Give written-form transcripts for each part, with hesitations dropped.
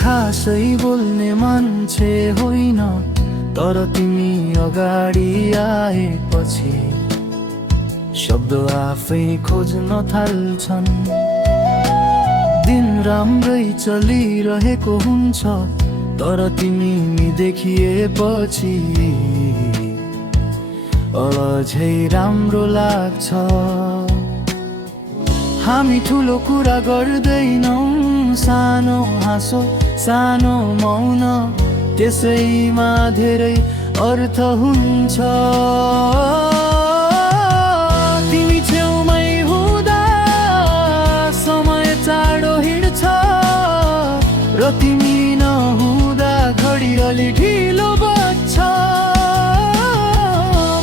खासै बोल्ने मान्छे होइन, तर तिमी अगाडि आएपछि शब्द आफै खोज्न थाल्छन्। दिन राम्रै चलिरहेको हुन्छ, तर तिमी देखिएपछि अझै राम्रो लाग्छ। हामी ठुलो कुरा गर्दैनौँ, सानो हाँसो सानो मौन, त्यसैमा धेरै अर्थ हुन्छ। तिमी छेउमै हुँदा समय चाँडो हिँड्छ, र तिमी नहुँदा घडी अलि ढिलो बज्छ।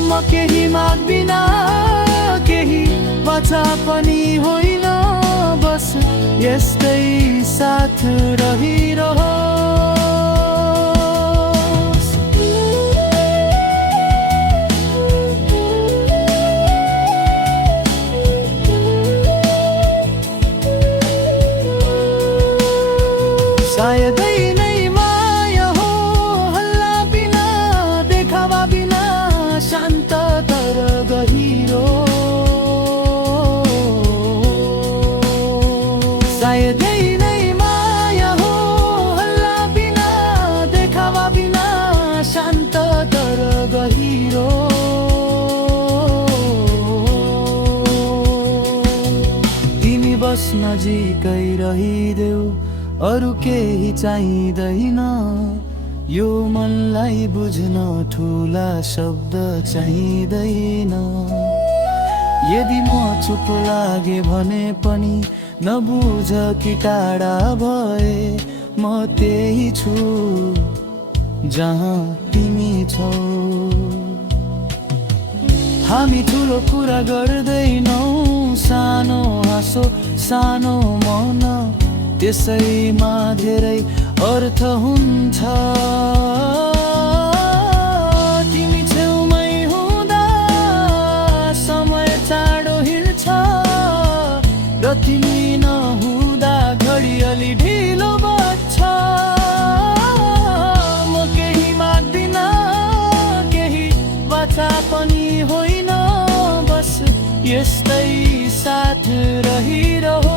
म केही माग्दिन, केही बाचा पनि होइन, बस यस्तै साथ रहिरहोस्। सायदै नै माया हो, हल्ला बिना देखावा बिना, शान्त तर गहिरो। सायदै नै माया हो, हल्ला बिना देखावा बिना, शान्त तर गहिरो। तिमी बस नजिकै रहिदेऊ, अरू केही चाहिँदैन। यो मनलाई बुझ्न ठुला शब्द चाहिँदैन। यदि म चुप लागे भने पनि नबुझ कि टाढा भए म त्यही छु जहाँ तिमी छौ। हामी ठुलो कुरा गर्दैनौँ, सानो हाँसो सानो मौन, त्यसैमा धेरै अर्थ हुन्छ। तिमी छेउमै हुँदा समय चाँडो हिँड्छ, र तिमी नहुँदा घडी अलि ढिलो बज्छ। म केही माग्दिन, केही बाचा पनि होइन, बस यस्तै साथ रहिरहोस्।